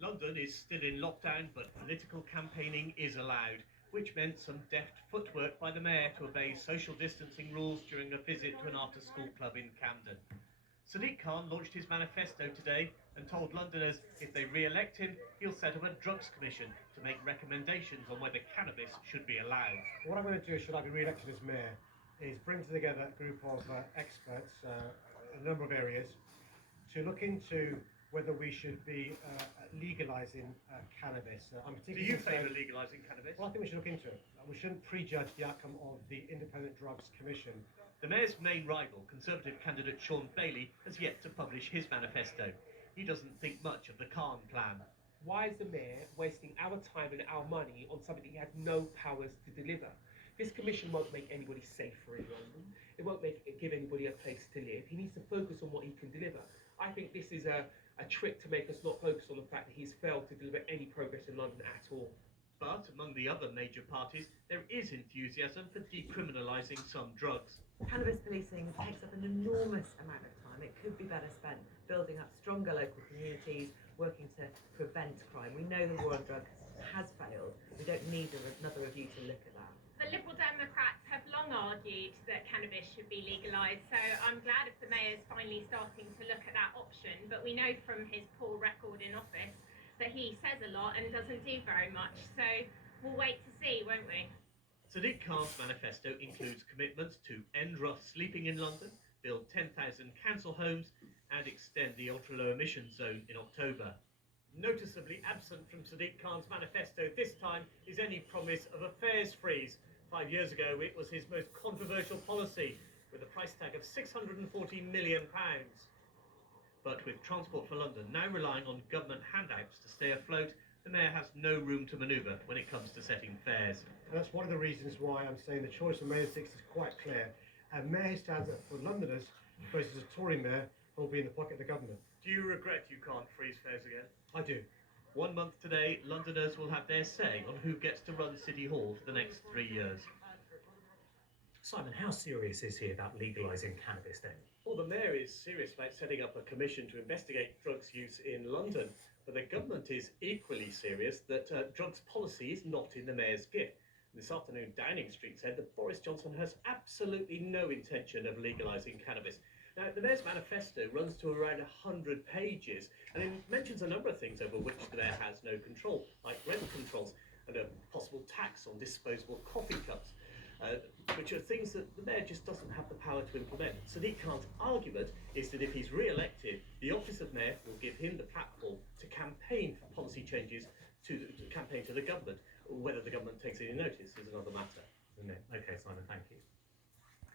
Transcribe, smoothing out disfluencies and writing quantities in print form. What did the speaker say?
London is still in lockdown, but political campaigning is allowed, which meant some deft footwork by the mayor to obey social distancing rules during a visit to an after-school club in Camden. Sadiq Khan launched his manifesto today and told Londoners if they re-elect him, he'll set up a drugs commission to make recommendations on whether cannabis should be allowed. What I'm going to do, should I be re-elected as mayor, is bring together a group of experts, a number of areas, to look into whether we should be legalising cannabis. Do you favour legalising cannabis? Well, I think we should look into it. We shouldn't prejudge the outcome of the Independent Drugs Commission. The mayor's main rival, Conservative candidate Sean Bailey, has yet to publish his manifesto. He doesn't think much of the Khan plan. Why is the mayor wasting our time and our money on something he has no powers to deliver? This commission won't make anybody safer in London. It won't give anybody a place to live. He needs to focus on what he can deliver. I think this is a trick to make us not focus on the fact that he's failed to deliver any progress in London at all. But among the other major parties, there is enthusiasm for decriminalising some drugs. Cannabis policing takes up an enormous amount of time. It could be better spent building up stronger local communities, working to prevent crime. We know the war on drugs has failed. We don't need another review to look at that. The Liberal Democrats have long argued that cannabis should be legalised, so I'm glad if the mayor's finally starting to look at that option, but we know from his poor record in office that he says a lot and doesn't do very much, so we'll wait to see, won't we? Sadiq Khan's manifesto includes commitments to end rough sleeping in London, build 10,000 council homes and extend the ultra-low emission zone in October. Noticeably absent from Sadiq Khan's manifesto this time is any promise of a fares freeze. 5 years ago it was his most controversial policy, with a price tag of £640 million. But with Transport for London now relying on government handouts to stay afloat, the mayor has no room to manoeuvre when it comes to setting fares. And that's one of the reasons why I'm saying the choice of Mayor 6 is quite clear. A mayor who stands up for Londoners versus a Tory mayor will be in the pocket of the government. Do you regret you can't freeze fares again? I do. 1 month today, Londoners will have their say on who gets to run City Hall for the next 3 years. Simon, how serious is he about legalising cannabis then? Well, the mayor is serious about setting up a commission to investigate drugs use in London, but the government is equally serious that drugs policy is not in the mayor's gift. This afternoon, Downing Street said that Boris Johnson has absolutely no intention of legalising cannabis. Now, the mayor's manifesto runs to around 100 pages, and it mentions a number of things over which the mayor has no control, like rent controls and a possible tax on disposable coffee cups, which are things that the mayor just doesn't have the power to implement. Sadiq Khan's argument is that if he's re-elected, the office of mayor will give him the platform to campaign for policy changes to campaign to the government. Whether the government takes any notice is another matter. Isn't it? Okay, Simon, thank you.